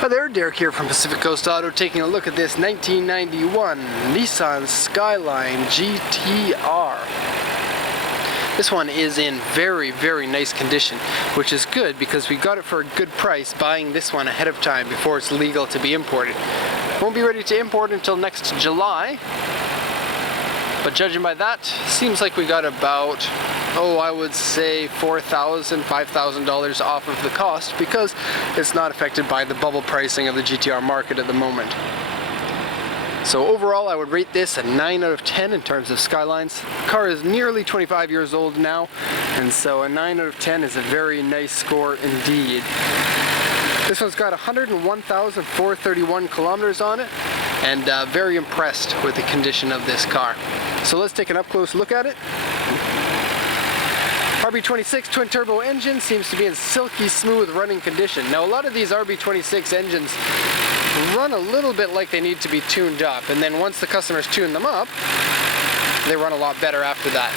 Hi there, Derek here from Pacific Coast Auto, taking a look at this 1991 Nissan Skyline GTR. This one is in very, very nice condition, which is good because we got it for a good price buying this one ahead of time before it's legal to be imported. Won't be ready to import until next July, but judging by that, seems like we got about, I would say $4,000, $5,000 off of the cost because it's not affected by the bubble pricing of the GTR market at the moment. So overall, I would rate this a 9 out of 10 in terms of Skylines. The car is nearly 25 years old now, and so a 9 out of 10 is a very nice score indeed. This one's got 101,431 kilometers on it, and very impressed with the condition of this car. So let's take an up-close look at it. RB26 twin-turbo engine seems to be in silky smooth running condition. Now a lot of these RB26 engines run a little bit like they need to be tuned up, and then once the customers tune them up, they run a lot better after that.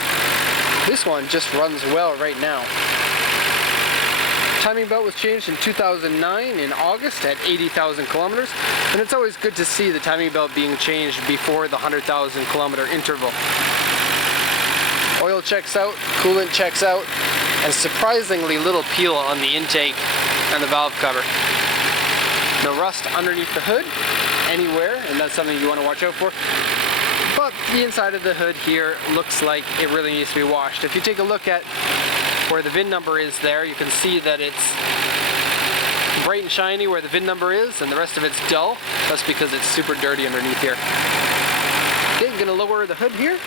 This one just runs well right now. Timing belt was changed in 2009 in August at 80,000 kilometers, and it's always good to see the timing belt being changed before the 100,000 kilometer interval. Oil checks out, coolant checks out, and surprisingly little peel on the intake and the valve cover. No rust underneath the hood anywhere, and that's something you want to watch out for. But the inside of the hood here looks like it really needs to be washed. If you take a look at where the VIN number is there, you can see that it's bright and shiny where the VIN number is, and the rest of it's dull. That's because it's super dirty underneath here. Okay, I'm gonna lower the hood here.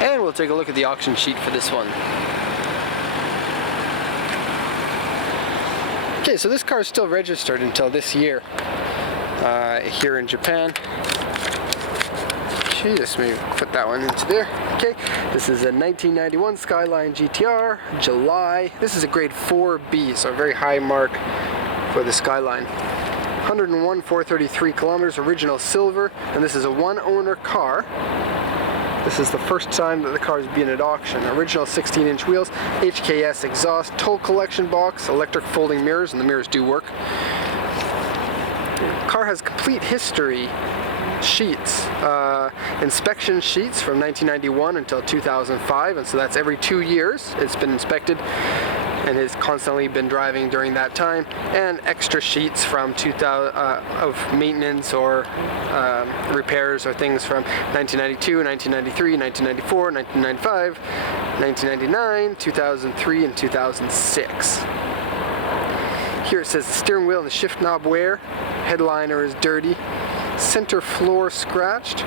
And we'll take a look at the auction sheet for this one. Okay, so this car is still registered until this year here in Japan. Just maybe put that one into there. Okay, this is a 1991 Skyline GTR, July. This is a grade 4B, so a very high mark for the Skyline. 101,433 kilometers, original silver, and this is a one-owner car. This is the first time that the car has been at auction. Original 16-inch wheels, HKS exhaust, toll collection box, electric folding mirrors, and the mirrors do work. The car has complete history sheets, inspection sheets from 1991 until 2005, and so that's every 2 years it's been inspected and has constantly been driving during that time, and extra sheets from 2000 of maintenance or repairs or things from 1992, 1993, 1994, 1995, 1999, 2003, and 2006. Here it says the steering wheel and the shift knob wear, headliner is dirty, center floor scratched,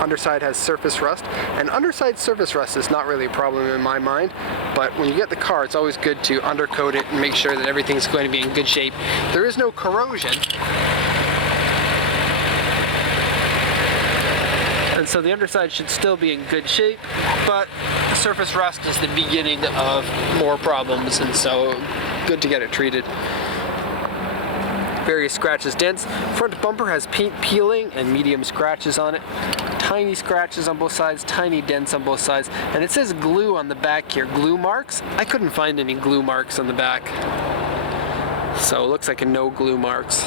underside has surface rust, and underside surface rust is not really a problem in my mind, but when you get the car it's always good to undercoat it and make sure that everything's going to be in good shape. There is no corrosion, and so the underside should still be in good shape, but the surface rust is the beginning of more problems, and so good to get it treated. Various scratches, dents. Front bumper has paint peeling and medium scratches on it. Tiny scratches on both sides, tiny dents on both sides, and it says glue on the back here. Glue marks? I couldn't find any glue marks on the back. So it looks like a no glue marks.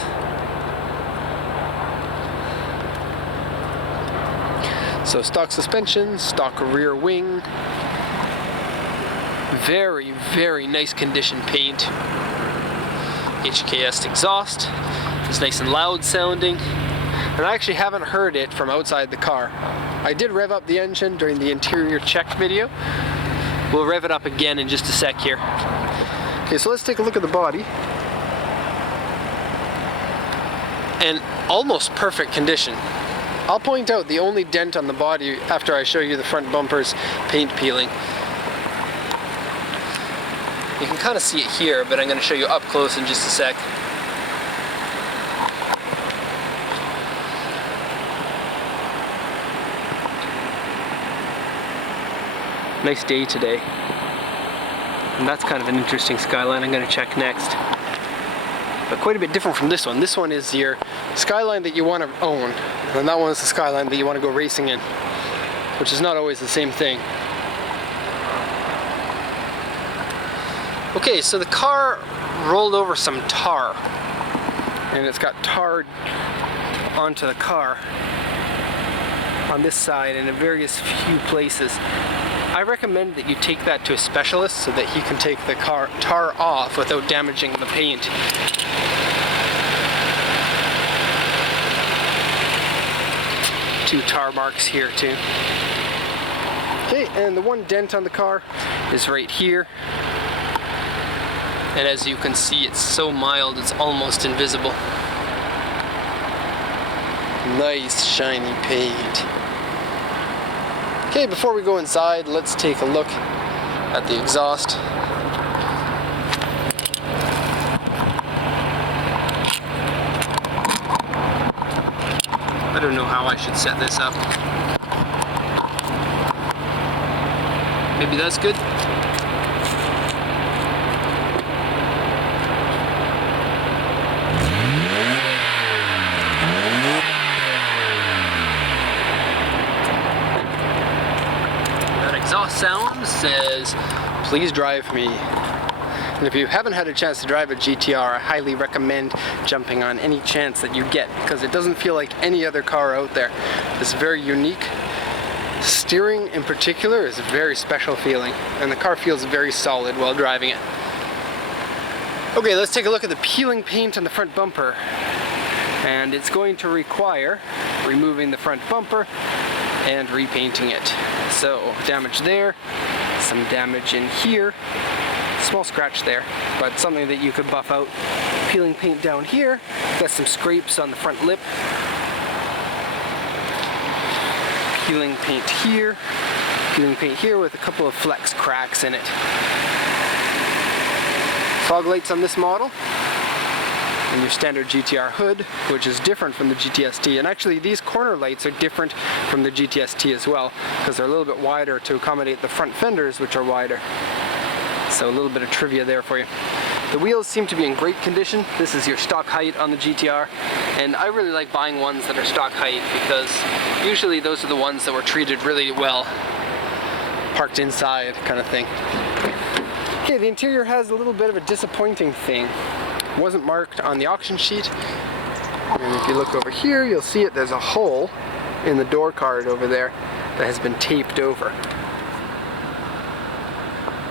So stock suspension, stock rear wing. Very, very nice condition paint. HKS exhaust. It's nice and loud sounding. And I actually haven't heard it from outside the car. I did rev up the engine during the interior check video. We'll rev it up again in just a sec here. Okay, so let's take a look at the body. And almost perfect condition. I'll point out the only dent on the body after I show you the front bumper's paint peeling. You can kind of see it here, but I'm going to show you up close in just a sec. Nice day today. And that's kind of an interesting Skyline I'm going to check next. But quite a bit different from this one. This one is your Skyline that you want to own, and that one is the Skyline that you want to go racing in, which is not always the same thing. Okay, so the car rolled over some tar, and it's got tar onto the car on this side and in various few places. I recommend that you take that to a specialist so that he can take the tar off without damaging the paint. Two tar marks here too. Okay, and the one dent on the car is right here. And as you can see, it's so mild, it's almost invisible. Nice shiny paint. Okay, before we go inside, let's take a look at the exhaust. I don't know how I should set this up. Maybe that's good. Exhaust sound says, "Please drive me." And if you haven't had a chance to drive a GTR, I highly recommend jumping on any chance that you get, because it doesn't feel like any other car out there. It's very unique. Steering in particular is a very special feeling, and the car feels very solid while driving it. Okay, let's take a look at the peeling paint on the front bumper. And it's going to require removing the front bumper and repainting it. So, damage there, some damage in here, small scratch there, but something that you could buff out. Peeling paint down here, got some scrapes on the front lip. Peeling paint here with a couple of flex cracks in it. Fog lights on this model. And your standard GTR hood, which is different from the GTST. And actually these corner lights are different from the GTST as well, because they're a little bit wider to accommodate the front fenders, which are wider. So a little bit of trivia there for you. The wheels seem to be in great condition. This is your stock height on the GTR, and I really like buying ones that are stock height, because usually those are the ones that were treated really well, parked inside kind of thing. Okay, the interior has a little bit of a disappointing thing. Wasn't marked on the auction sheet, and if you look over here, you'll see it. There's a hole in the door card over there that has been taped over,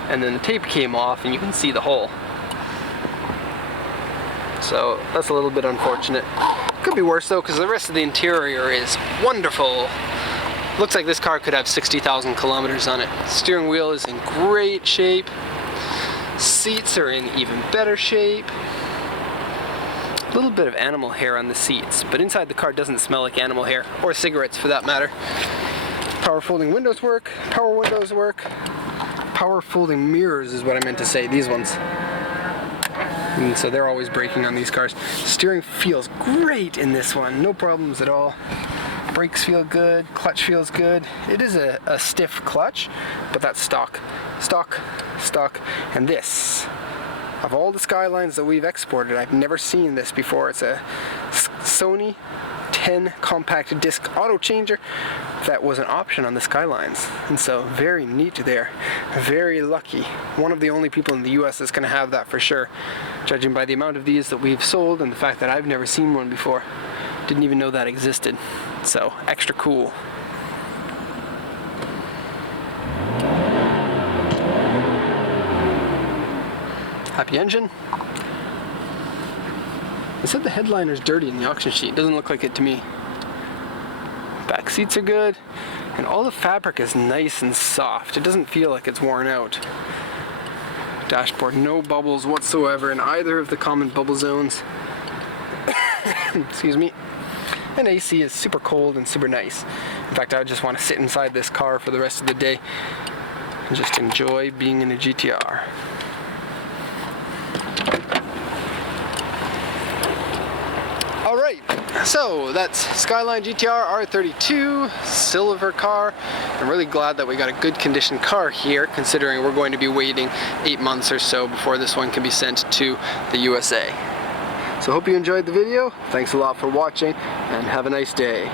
and then the tape came off and you can see the hole. So that's a little bit unfortunate. Could be worse though, because the rest of the interior is wonderful. Looks like this car could have 60,000 kilometers on it. Steering wheel is in great shape. Seats are in even better shape. A little bit of animal hair on the seats, but inside the car doesn't smell like animal hair, or cigarettes for that matter. Power folding windows work, power windows work, power folding mirrors is what I meant to say, these ones. And so they're always breaking on these cars. Steering feels great in this one, no problems at all. Brakes feel good, clutch feels good. It is a stiff clutch, but that's stock. And this, of all the Skylines that we've exported, I've never seen this before. It's a Sony 10 compact disc auto changer that was an option on the Skylines, and so very neat there. Very lucky. One of the only people in the US that's going to have that for sure, judging by the amount of these that we've sold and the fact that I've never seen one before. Didn't even know that existed, so extra cool. Happy engine. They said the headliner's dirty in the auction sheet. Doesn't look like it to me. Back seats are good, and all the fabric is nice and soft. It doesn't feel like it's worn out. Dashboard, no bubbles whatsoever in either of the common bubble zones. Excuse me. And AC is super cold and super nice. In fact, I just want to sit inside this car for the rest of the day and just enjoy being in a GTR. Alright, so that's Skyline GTR R32, silver car. I'm really glad that we got a good condition car here, considering we're going to be waiting 8 months or so before this one can be sent to the USA. So hope you enjoyed the video. Thanks a lot for watching, and have a nice day.